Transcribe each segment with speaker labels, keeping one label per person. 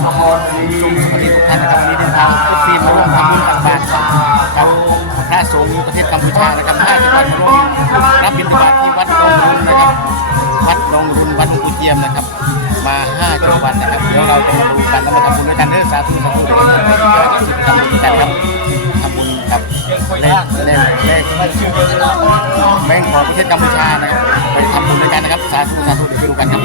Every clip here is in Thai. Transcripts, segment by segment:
Speaker 1: ที่ทุกท่านนะครับวันนี้เดินทางทุกทีมมาร่วมทำบุญตักบาตรกับพระสงฆ์ประเทศกัมพูชานะครับห้าจังหวัดร่วมรับบิณฑบาตที่วัดลงรุนนะครับวัดลงรุนวัดหลวงปู่เจียมนะครับ มาห้าจังหวัดนะครับเดี๋ยวเราจะมาดูกันแล้วมาทำบุญด้วยกันเด้อสาธุสาธุเลยวเราจะทำบุญกันครับทำบุญกับแรกแรกแรก บงค์ของประเทศกัมพูชานะครับไปทำบุญด้วยกันนะครับสาธุสาธุเดี๋ยวไปดูกันครับ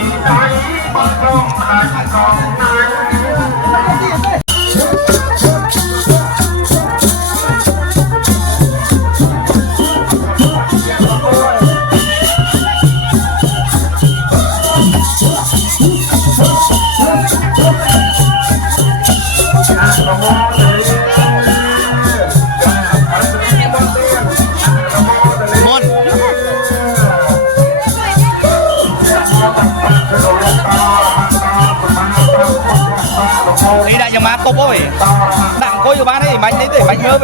Speaker 1: นี่ได้ยังมากบโอ้ยดังโกอยู่บ้านนี่มันนี่ตัวมันเยอะไ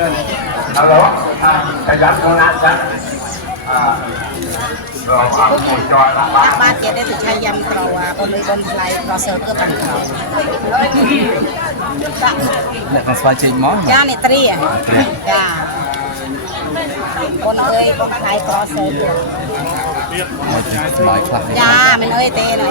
Speaker 1: នឹ
Speaker 2: ង
Speaker 1: អ
Speaker 2: ឡូតែយ៉ាងណាចាអឺរបស់មួយចោលបា
Speaker 1: ទ
Speaker 2: បាទជាដែលទៅឆៃយ៉ាំក្រអាបើលុយបុនថ្លៃប្រសើរគឺបានក្រ
Speaker 1: អ្នកស្វាជិះមក
Speaker 2: ចានេត្រីចាបងអើយបងថ្លៃប្រសើរទៀត
Speaker 1: មកឆ្លើយខ្លះ
Speaker 2: ចាមិនអើយទេណា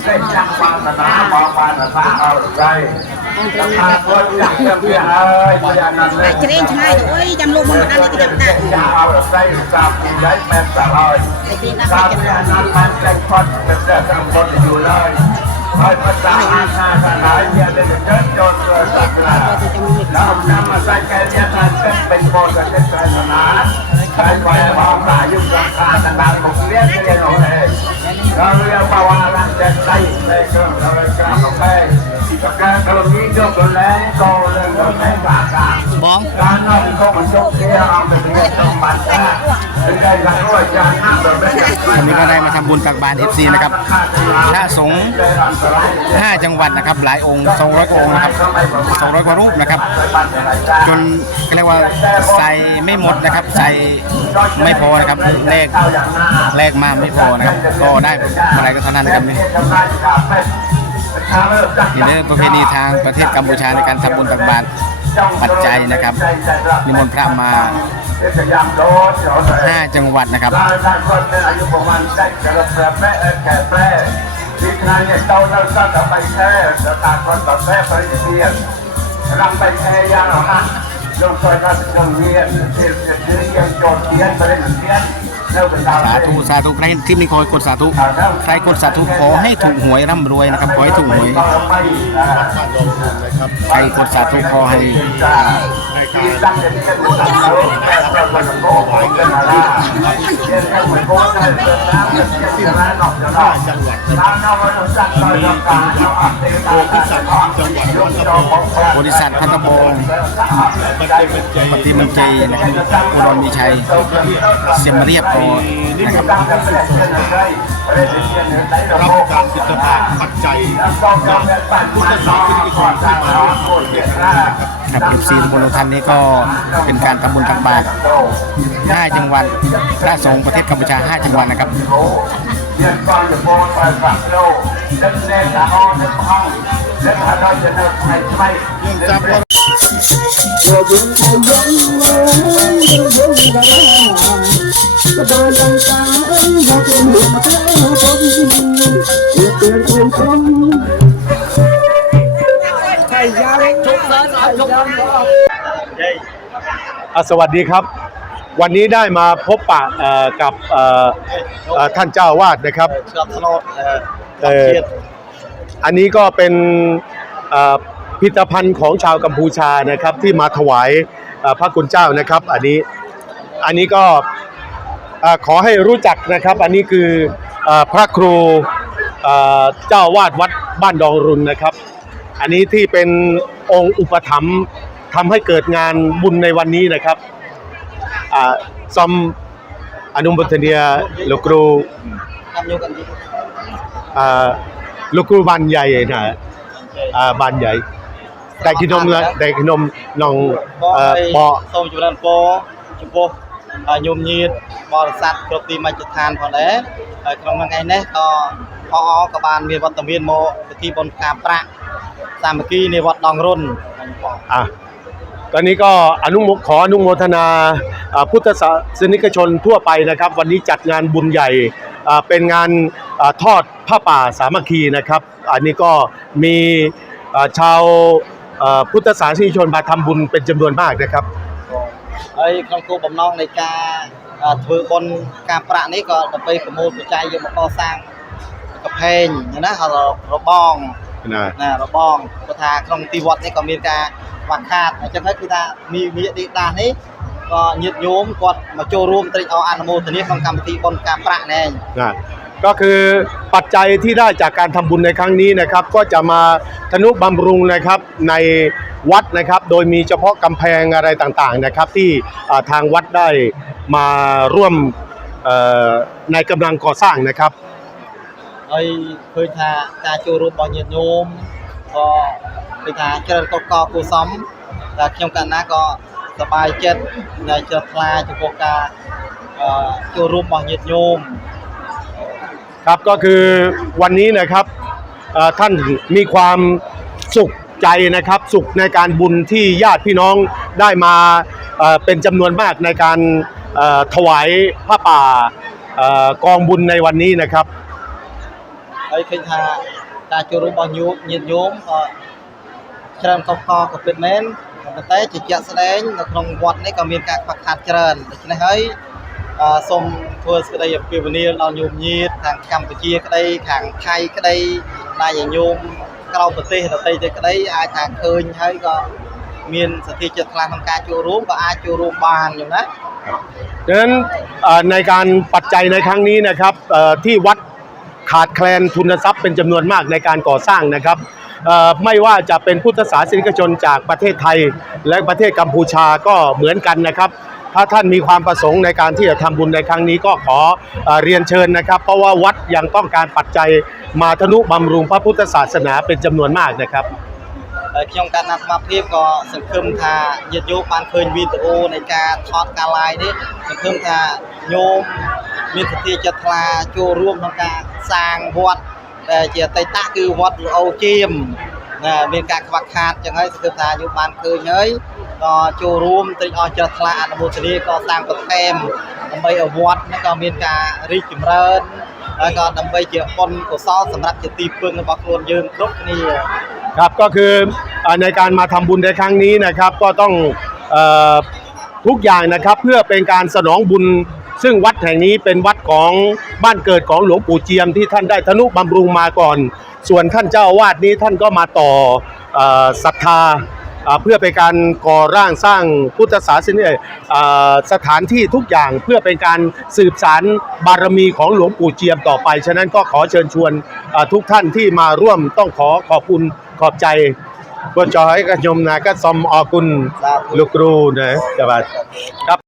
Speaker 3: อ
Speaker 1: ย่า
Speaker 3: เอาไปไปจะธรรมดาบางเรียนจะเรียนเรียนเลยเรียนได้จัดเรื่องราคาได้จังวางศาสนาบอกวางศาสนาเอาใจราคาคนอยากเรื่องเพื่อเอ้ยพยานันเลย
Speaker 2: ជ្រេងឆ្ងាយទៅអើយចាំលោកមកដល់នេះទៅចាំដាក់
Speaker 3: อย่าเอาใจจับใช้แม่สลอย
Speaker 2: តែទីណា
Speaker 3: ตา
Speaker 2: គេ
Speaker 3: ม
Speaker 2: ចាំ
Speaker 3: เรื่องนั้นมันเป็นคนเป็นเรื่องของคนอยู่เลยให้ภาษาอาณาศาสนาอย่าได้เกิดจนเกิดศาสนาแล้วนำมาใส่แก่เนี่ยนั้นเป็นโบสถ์เป็นศาสนาใช้ไว้ความหมายยุ่งราคาต่างๆของ เรียนเรียนเอาราเรียกาว่าลังจะได้ในเรื่องเราเลยกล้าเข้าไปก็การกระนี้ยกตัวแรงโตเรื่องเราไม่กล้ากล้า
Speaker 1: បង
Speaker 3: การนก็มันยกเที่ยวเอาไปเรียนต้องมันได้เป็นได้ละร้อยจานห้าแบบนี้
Speaker 1: วันนี้ก็ได้มาทำบุญตักบาตร FC นะครับพระสงฆ์5จังหวัดนะครับ หลายองค์200กว่าองค์นะครับ200กว่ารูปนะครับ จนเรียกว่าใส่ไม่หมดนะครับ ใส่ไม่พอนะครับเลขเลขมาไม่พอนะครับ ก็ได้อะไรก็เท่านั้นนะครับนี่ นี่เรื่องประเพณีทางประเทศกัมพูชาในการทำบุญตักบาตรปัจจัยนะครับนิมนต์พระมา5จังหวัดนะครับ
Speaker 3: ทีงานเนี่ยเต้าเต้าเต้าไปแค่จะตาคนต่อแพร่ไปเรียนรำไปแค่ยาหรอฮะลงซอยก็ลงเรียนเรียนเรียนจทย์เรียนไปเรียเรียน
Speaker 4: สาธุสาธุใครคลิปนี้ขอให้กดสาธุใครกดสาธุขอให้ถูกหวยร่ำรวยนะครับขอให้ถูกหวยใครกดสาธุขอให้บริษัทพันธบงปฏิมันเจนะครับอุดรมีชัยเสียมเรียบโอนะครับ
Speaker 5: รับการบิณฑบาตปัจจัยจากพุทธศาสนิกชนที่มาร่วมบวชเนรนะครับ
Speaker 4: ครับเอฟซีบนท่านนี้ก็เป็นการทำบุญตักบาตร5จังหวัดพระสงฆ์ประเทศกัมพูชา 5 จังหวัดนะครับ
Speaker 3: เรียนก่อนจะโบนไปฝักโลกเล่นเล่นตาอ้อนเล่นห้องเล่นถ้าเราจะเดินไปไม่ เรื่องจับว่า
Speaker 5: อะสวัสดีครับ วันนี้ได้มาพบปะเอ่อกับเอ่อเอ่อท่านเจ้าอาวาดนะครับ
Speaker 4: ชอบทะเลาะ
Speaker 5: เอ่ออันนี้ก็เป็นเอ่อพิพิธภัณฑ์ของชาวกัมพูชานะครับที่มาถวายเอ่อพระคุณเจ้านะครับ อันนี้อันนี้ก็เอ่อ ขอให้รู้จักนะครับ อันนี้คือพระครูเจ้าวาดวัดบ้านดองรุนนะครับ อันนี้ที่เป็นองค์อุปถัมภ์ทำให้เกิดงานบุญในวันนี้นะครับซอมอนุบัติเนียลูกครู
Speaker 4: ลูกครูบาน
Speaker 5: ใหญ่นะบานใหญ่แต่กินนมแต่กินนมน้องปอส้ม
Speaker 4: จุฬาปอจุโป ចំពោះញោមញាតបរិស័ទគ្រប់ទីមជ្ឈដ្ឋានផងដែរហើយក្នុងថ្ងៃនេះក៏អអក៏បានមានវត្តមានមកពិធីបុណ្យផ្កាប្រាក់សាមគ្គីនៃវត្តដងរុនបង
Speaker 5: อ่ะตอนนี้ก็อนุโมขออนุโมทนาอ่าพุทธศาสนิกชนทั่วไปนะครับ วันนี้จัดงานบุญใหญ่อ่าเป็นงานอ่าทอดผ้าป่าสามัคคีนะครับ อันนี้ก็มีอ่าชาวอ่าพุทธศาสนิกชนมาทำบุญเป็นจำนวนมากนะครับ
Speaker 4: ហើយក្នុងគោលបំណងនៃការធ្វើបុណ្យការប្រាក់នេះក៏ដើម្បីប្រមូលបច្ច័យយកមកកសាងកំផែងណារបង
Speaker 5: ណា
Speaker 4: ណារបងព្រោះថាក្នុងទីវត្តនេះក៏មានការខ្វះខាតអញ្ចឹងហើយគឺថាមីមីទីដាស់នេះក៏ញាតញោមគាត់មកចូលរួមត្រេកអរអនុមោទនាក្នុងកម្មវិធីបុណ្យការប្រាក់ណែ
Speaker 5: បាទ ก็คือปัจจัยที่ได้จากการทำบุญในครั้งนี้นะครับ ก็จะมาทนุบำรุงนะครับในวัดนะครับ โดยมีเฉพาะกำแพงอะไรต่างๆนะครับ ที่ทางวัดได้มาร่วมในกำลังก่อสร้างนะครับ
Speaker 4: ไอ้เคยทาตาจูรุปบอลเยโยมก็เคยทาเจริญกอกกูซ้อมแต่เขียมกันนะก็สบายเจ็ดในเจริญคลาจุกกาจูรุปบอลเยโยม
Speaker 5: ครับก็คือวันนี้นะครับเอ่อท่านมีความสุขใจนะครับ สุขในการบุญที่ญาติพี่น้องได้มาเอ่อเป็นจำนวนมากในการเอ่อถวายผ้าป่าเอ่อกองบุญในวันนี้นะครับ
Speaker 4: ហើយឃើញថាការចូលរួមរបស់ញោមញាតិញោមក៏ច្រើនកកកក៏ពិតមែនក៏ប៉ុន្តែជាជាក់ស្ដែងនៅក្នុងវត្តនេះក៏មានការខ្វះខាតច្រើនដូច្នេះហើយអឺ សូមធ្វើសេចក្តីអភិវនាដល់ញោមញាតិខាងកម្ពុជាក្តីខាងថៃក្តីដែលញោមក្រៅប្រទេសដទៃទៅក្តីអាចថាឃើញហើយក៏មានសទ្ធាចិត្តខ្លាំងក្នុងការចូលរួមក៏អាចចូលរួមបានញោមណា
Speaker 5: ดังนั้นเอ่อในการปัจจัยในครั้งนี้นะครับเอ่อที่วัดขาดแคลนทุนทรัพย์เป็นจำนวนมากในการก่อสร้างนะครับเอ่อไม่ว่าจะเป็นพุทธศาสนิกชนจากประเทศไทย และประเทศกัมพูชาก็เหมือนกันนะครับ ถ้าท่านมีความประสงค์ในการที่จะทำบุญในครั้งนี้ก็ขอเอ่อเรียนเชิญนะครับ เพราะว่าวัดยังต้องการปัจจัยมาทนุบำรุงพระพุทธศาสนาเป็นจำนวนมากนะครับ
Speaker 4: ហើយខ្ញុំកណ្ណាអាត្មាភាពក៏សង្ឃឹមថាញាតិញោមបានឃើញវីដេអូនៃការថតការ live នេះសង្ឃឹមថាញោមមានសទ្ធាចិត្តថ្លាចូលរួមក្នុងការសាងវត្តដែលជាអតីតគឺវត្តលអូជាមណា មានការខ្វះខាតចឹងហើយសង្ឃឹមថាញោមបានឃើញហើយក៏ចូលរួមត្រេកអរជ្រះថ្លាអនុមោទនាក៏សាងបន្ថែមដើម្បីឲ្យវត្តនេះក៏មានការរីកចម្រើនហើយក៏ដើម្បីជាបុណ្យកុសលសម្រាប់ជាទីពឹងរបស់ខ្លួនយើងគ្រប់គ្នា
Speaker 5: ครับก็คือเอ่อในการมาทำบุญในครั้งนี้นะครับก็ต้องเออทุกอย่างนะครับเพื่อเป็นการสนองบุญ ซึ่งวัดแห่งนี้เป็นวัดของบ้านเกิดของหลวงปู่เจียมที่ท่านได้ทนุบำรุงมาก่อน ส่วนท่านเจ้าอาวาสนี้ท่านก็มาต่อเอ่อศรัทธาอ่าเพื่อเป็นการก่อร่างสร้างพุทธศาสนาเอ่อสถานที่ทุกอย่างเพื่อเป็นการสืบสารบารมีของหลวงปู่เจียมต่อไป ฉะนั้นก็ขอเชิญชวนเอ่อทุกท่านที่มาร่วมต้องขอขอบคุณขอบใจบนจอยกระยมนะก็ซอมออกุลลูกครูนะครับ